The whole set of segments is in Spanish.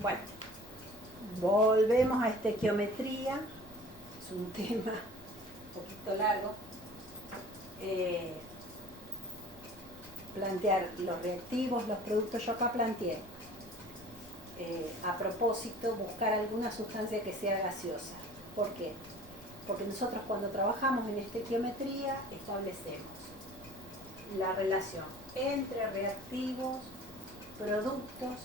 Bueno, volvemos a estequiometría. Es un tema un poquito largo. Plantear los reactivos, los productos. Yo acá planteé, a propósito, buscar alguna sustancia que sea gaseosa. ¿Por qué? Porque nosotros cuando trabajamos en estequiometría establecemos la relación entre reactivos, productos,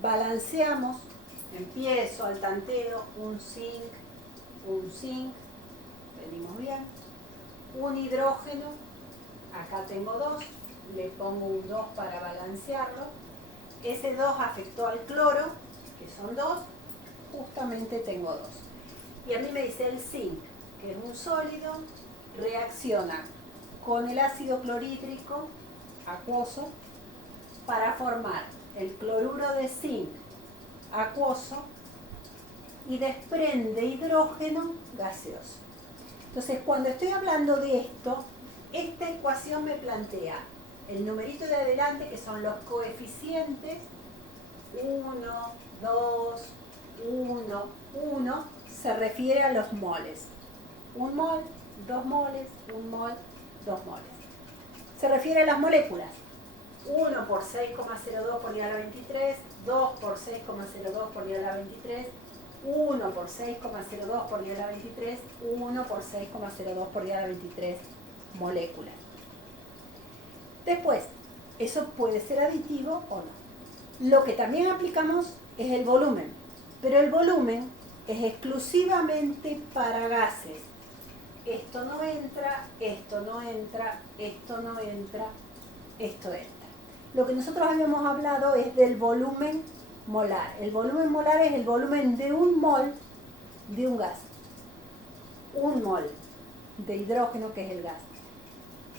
balanceamos, empiezo al tanteo, un zinc, venimos bien, un hidrógeno, acá tengo 2, le pongo un 2 para balancearlo, ese 2 afectó al cloro, que son 2, justamente tengo 2. Y a mí me dice el zinc, que es un sólido, reacciona con el ácido clorhídrico acuoso para formar el cloruro de zinc acuoso y desprende hidrógeno gaseoso. Entonces, cuando estoy hablando de esto, esta ecuación me plantea el numerito de adelante, que son los coeficientes 1, 2, 1, 1, se refiere a los moles. 1 mol, 2 moles, 1 mol, 2 moles. Se refiere a las moléculas. 1 por 6,02 por 10 a la 23, 2 por 6,02 por 10 a la 23, 1 por 6,02 por 10 a la 23, 1 por 6,02 por 10 a la 23 moléculas. Después, eso puede ser aditivo o no. Lo que también aplicamos es el volumen, pero el volumen es exclusivamente para gases. Esto no entra, esto no entra, esto no entra, esto entra. Lo que nosotros habíamos hablado es del volumen molar. El volumen molar es el volumen de un mol de un gas. Un mol de hidrógeno, que es el gas.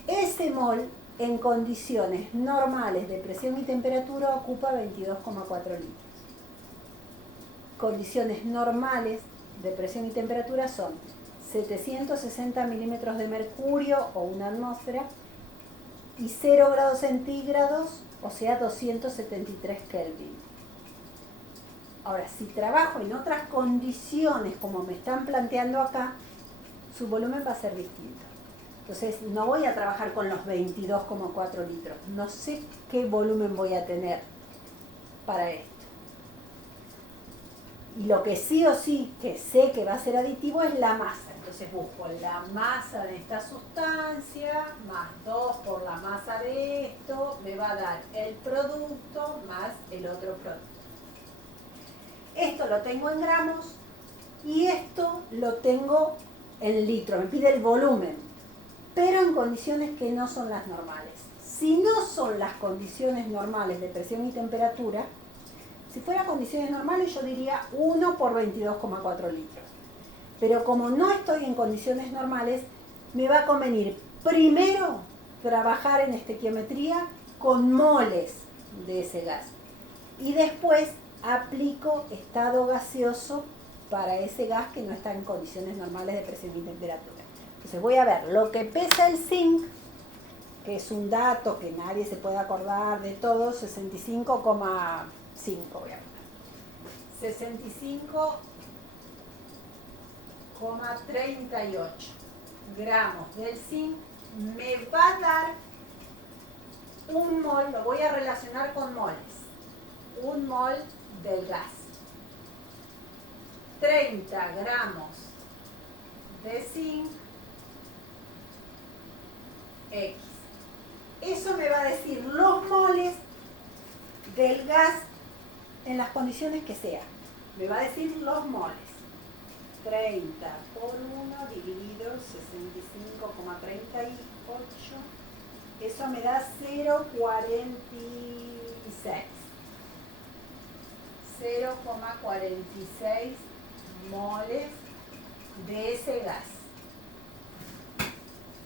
Ese mol, en condiciones normales de presión y temperatura, ocupa 22,4 litros. Condiciones normales de presión y temperatura son 760 milímetros de mercurio o una atmósfera y 0 grados centígrados, o sea 273 Kelvin. Ahora, si trabajo en otras condiciones como me están planteando acá, su volumen va a ser distinto. Entonces no voy a trabajar con los 22,4 litros, no sé qué volumen voy a tener para esto. Y lo que sí o sí que sé que va a ser aditivo es la masa. Entonces busco la masa de esta sustancia más 2 por la masa de esto, me va a dar el producto más el otro producto. Esto lo tengo en gramos y esto lo tengo en litros, me pide el volumen, pero en condiciones que no son las normales. Si no son las condiciones normales de presión y temperatura, si fueran condiciones normales yo diría 1 por 22,4 litros. Pero como no estoy en condiciones normales, me va a convenir primero trabajar en estequiometría con moles de ese gas. Y después aplico estado gaseoso para ese gas que no está en condiciones normales de presión y temperatura. Entonces voy a ver lo que pesa el zinc, que es un dato que nadie se puede acordar de todo, 65,5 voy a poner. 65,38 gramos del zinc me va a dar un mol, lo voy a relacionar con moles, un mol del gas. 30 gramos de zinc X. Eso me va a decir los moles del gas en las condiciones que sea. Me va a decir los moles. 30 por 1 dividido 65,38. Eso me da 0,46. 0,46 moles de ese gas.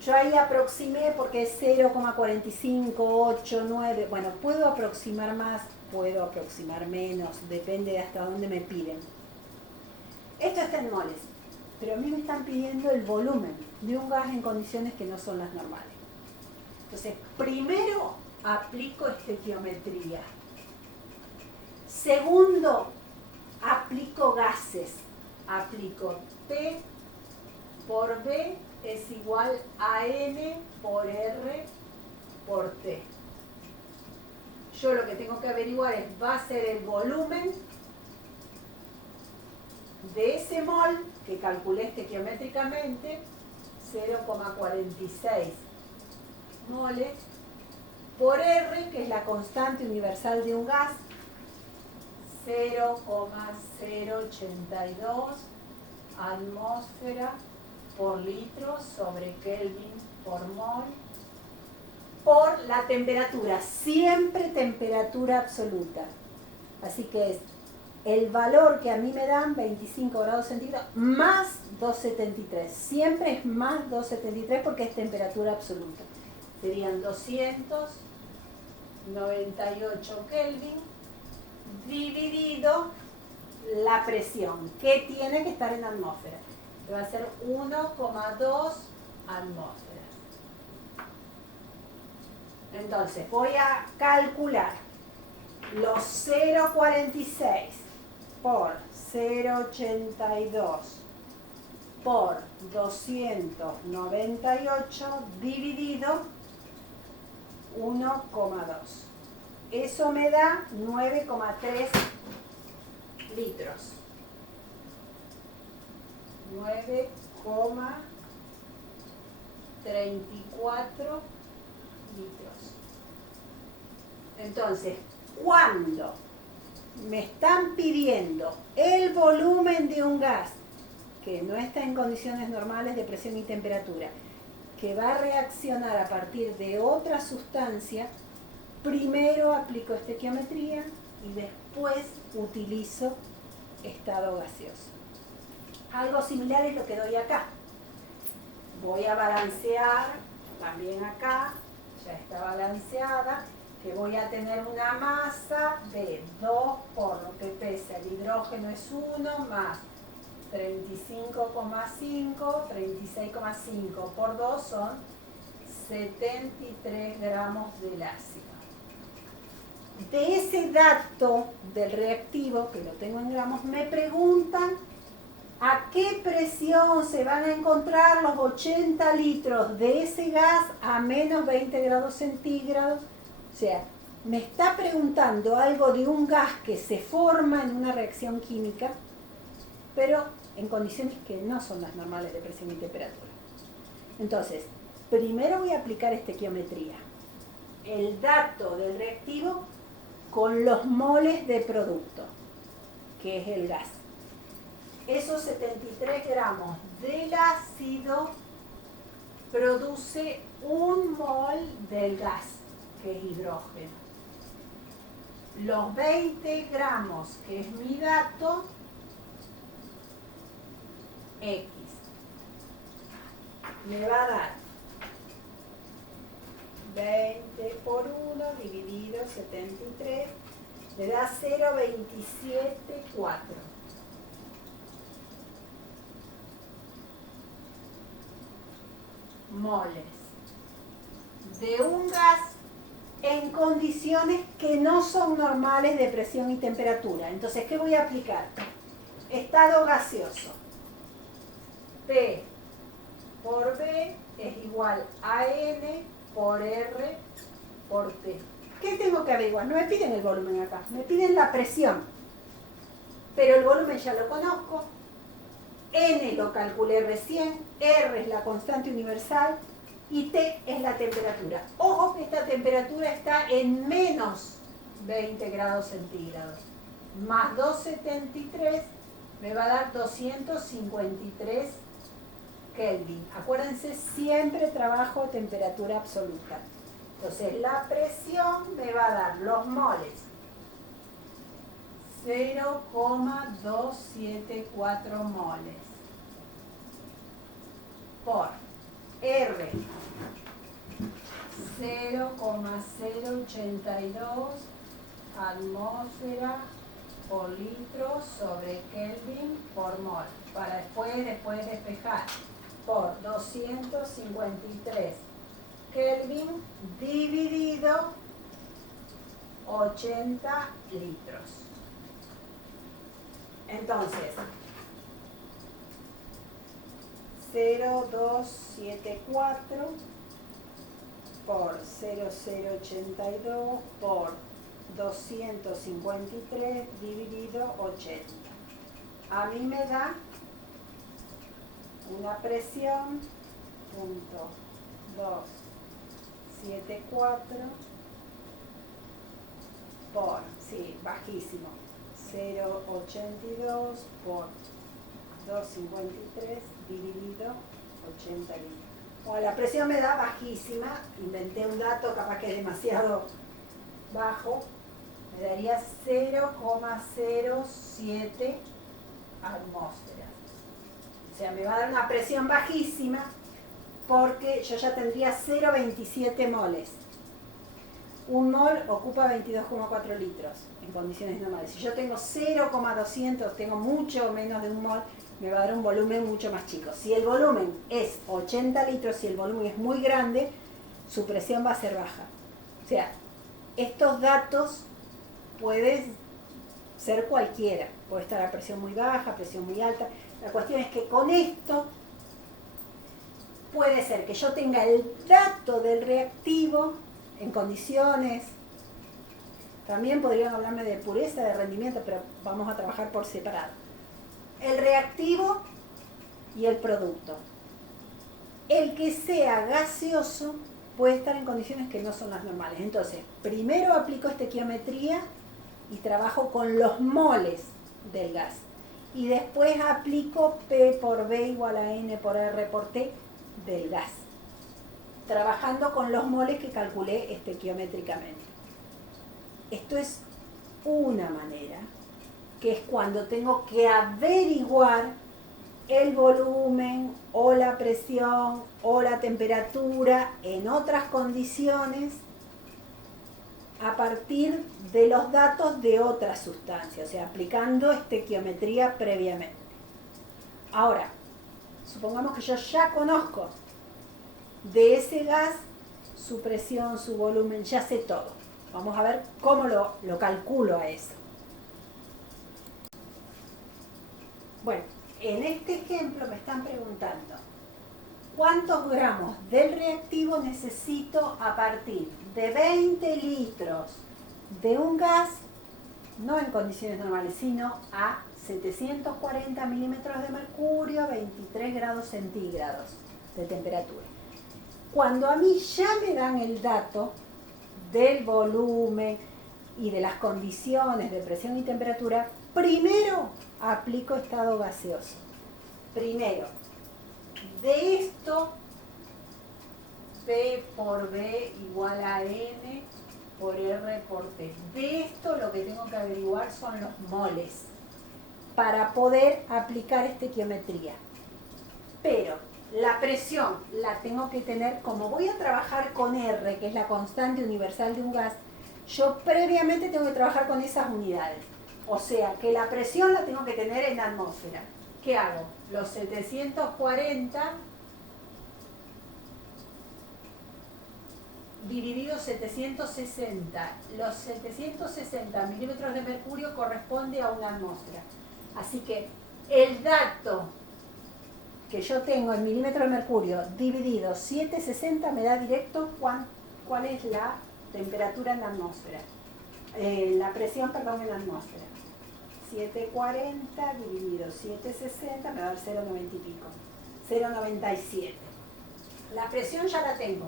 Yo ahí aproximé porque es 0,4589. Bueno, puedo aproximar más, puedo aproximar menos, depende de hasta dónde me piden. Esto está en moles, pero a mí me están pidiendo el volumen de un gas en condiciones que no son las normales. Entonces, primero aplico estequiometría. Segundo, aplico gases. Aplico P por B es igual a N por R por T. Yo lo que tengo que averiguar va a ser el volumen de ese mol que calculé estequiométricamente, 0,46 moles, por R, que es la constante universal de un gas, 0,082 atmósfera por litro sobre Kelvin por mol, por la temperatura, siempre temperatura absoluta. Así que es el valor que a mí me dan, 25 grados centígrados, más 273. Siempre es más 273 porque es temperatura absoluta. Serían 298 Kelvin dividido la presión, que tiene que estar en atmósfera. Va a ser 1,2 atmósferas. Entonces voy a calcular los 0,46 por 0,82 por 298 dividido 1,2. Eso me da 9,3 litros. 9,34 litros. Entonces, cuando me están pidiendo el volumen de un gas que no está en condiciones normales de presión y temperatura, que va a reaccionar a partir de otra sustancia, primero aplico estequiometría y después utilizo estado gaseoso. Algo similar es lo que doy acá. Voy a balancear también acá, ya está balanceada, que voy a tener una masa de 2 por lo que pesa el hidrógeno es 1 más 35,5, 36,5 por 2 son 73 gramos del ácido. De ese dato del reactivo, que lo tengo en gramos, me preguntan a qué presión se van a encontrar los 80 litros de ese gas a menos 20 grados centígrados. O sea, me está preguntando algo de un gas que se forma en una reacción química, pero en condiciones que no son las normales de presión y temperatura. Entonces, primero voy a aplicar estequiometría. El dato del reactivo con los moles de producto, que es el gas. Esos 73 gramos del ácido produce un mol del gas, que es hidrógeno. Los 20 gramos, que es mi dato, X, me va a dar 20 por 1 dividido 73, me da 0,274. Moles de un gas en condiciones que no son normales de presión y temperatura. Entonces, ¿qué voy a aplicar? Estado gaseoso. P por B es igual a N por R por T. ¿Qué tengo que averiguar? No me piden el volumen acá, me piden la presión. Pero el volumen ya lo conozco. N lo calculé recién, R es la constante universal y T es la temperatura. Ojo que esta temperatura está en menos 20 grados centígrados. Más 273 me va a dar 253 Kelvin. Acuérdense, siempre trabajo temperatura absoluta. Entonces la presión me va a dar los moles 0,274 moles por R 0,082 atmósfera por litro sobre Kelvin por mol. Para después despejar por 253 Kelvin dividido 80 litros. Entonces, 0,274 por 0,082 por 253 dividido 80. A mí me da una presión, punto 274 por, sí, bajísimo, 0,82 por 253 dividido 80 litros. Bueno, la presión me da bajísima, inventé un dato capaz que es demasiado bajo, me daría 0,07 atmósferas. O sea, me va a dar una presión bajísima porque yo ya tendría 0,27 moles. Un mol ocupa 22,4 litros en condiciones normales. Si yo tengo 0,200, tengo mucho menos de un mol, me va a dar un volumen mucho más chico. Si el volumen es 80 litros, si el volumen es muy grande, su presión va a ser baja. O sea, estos datos pueden ser cualquiera. Puede estar a presión muy baja, presión muy alta. La cuestión es que con esto puede ser que yo tenga el dato del reactivo en condiciones. También podrían hablarme de pureza, de rendimiento, pero vamos a trabajar por separado. El reactivo y el producto. El que sea gaseoso puede estar en condiciones que no son las normales. Entonces, primero aplico estequiometría y trabajo con los moles del gas. Y después aplico P por B igual a N por R por T del gas, trabajando con los moles que calculé estequiométricamente. Esto es una manera, que es cuando tengo que averiguar el volumen o la presión o la temperatura en otras condiciones a partir de los datos de otras sustancias, o sea, aplicando estequiometría previamente. Ahora, supongamos que yo ya conozco de ese gas su presión, su volumen, ya sé todo. Vamos a ver cómo lo calculo a eso. Bueno, en este ejemplo me están preguntando ¿cuántos gramos del reactivo necesito a partir de 20 litros de un gas, no en condiciones normales, sino a 740 milímetros de mercurio, 23 grados centígrados de temperatura? Cuando a mí ya me dan el dato del volumen y de las condiciones de presión y temperatura, primero aplico estado gaseoso. Primero, de esto, P por B igual a N por R por T. De esto lo que tengo que averiguar son los moles para poder aplicar estequiometría. Pero la presión la tengo que tener, como voy a trabajar con R, que es la constante universal de un gas, yo previamente tengo que trabajar con esas unidades. O sea, que la presión la tengo que tener en atmósfera. ¿Qué hago? Los 740 dividido 760. Los 760 milímetros de mercurio corresponde a una atmósfera. Así que el dato que yo tengo en milímetros de mercurio dividido 760 me da directo cuál es la temperatura en la atmósfera. La presión, perdón, en la atmósfera. 740 dividido 760 me va a dar 0,90 y pico. 0,97. La presión ya la tengo.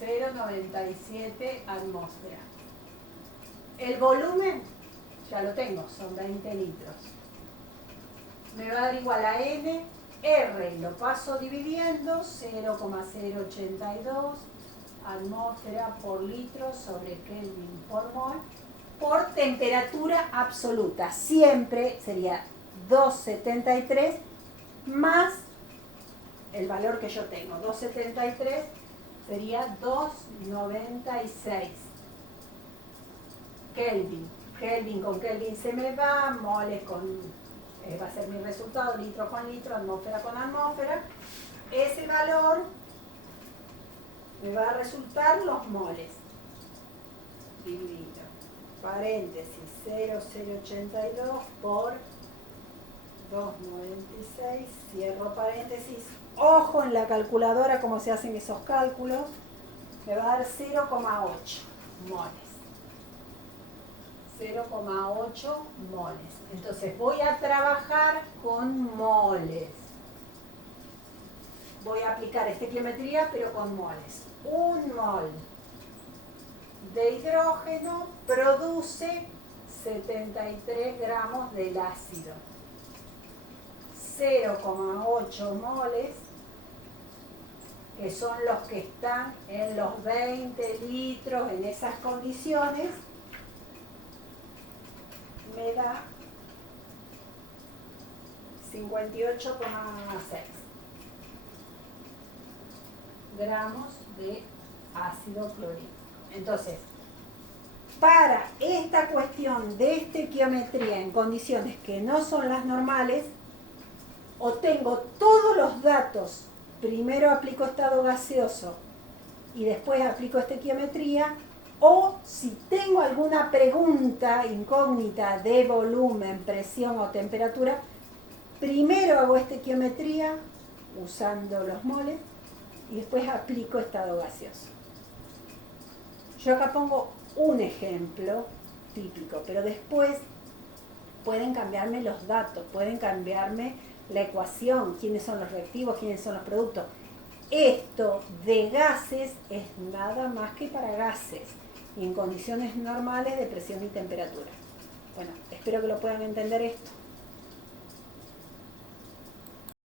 0,97 atmósfera. El volumen ya lo tengo, son 20 litros. Me va a dar igual a N, R lo paso dividiendo, 0,082 atmósfera por litro sobre Kelvin por mol, por temperatura absoluta. Siempre sería 273 más el valor que yo tengo. 273 sería 296 Kelvin. Kelvin con Kelvin se me va, moles con, va a ser mi resultado, litro con litro, atmósfera con atmósfera. Ese valor me va a resultar los moles. Dividido, paréntesis, 0,082 por 2,96, cierro paréntesis. Ojo en la calculadora cómo se hacen esos cálculos. Me va a dar 0,8 moles. 0,8 moles. Entonces voy a trabajar con moles. Voy a aplicar estequiometría pero con moles. 1 mol de hidrógeno produce 73 gramos del ácido. 0,8 moles, que son los que están en los 20 litros, en esas condiciones, me da 58,6 gramos de ácido clorhídrico. Entonces, para esta cuestión de estequiometría en condiciones que no son las normales, o tengo todos los datos, primero aplico estado gaseoso y después aplico estequiometría, o si tengo alguna pregunta incógnita de volumen, presión o temperatura, primero hago estequiometría usando los moles y después aplico estado gaseoso. Yo acá pongo un ejemplo típico, pero después pueden cambiarme los datos, pueden cambiarme la ecuación, quiénes son los reactivos, quiénes son los productos. Esto de gases es nada más que para gases y en condiciones normales de presión y temperatura. Bueno, espero que lo puedan entender esto.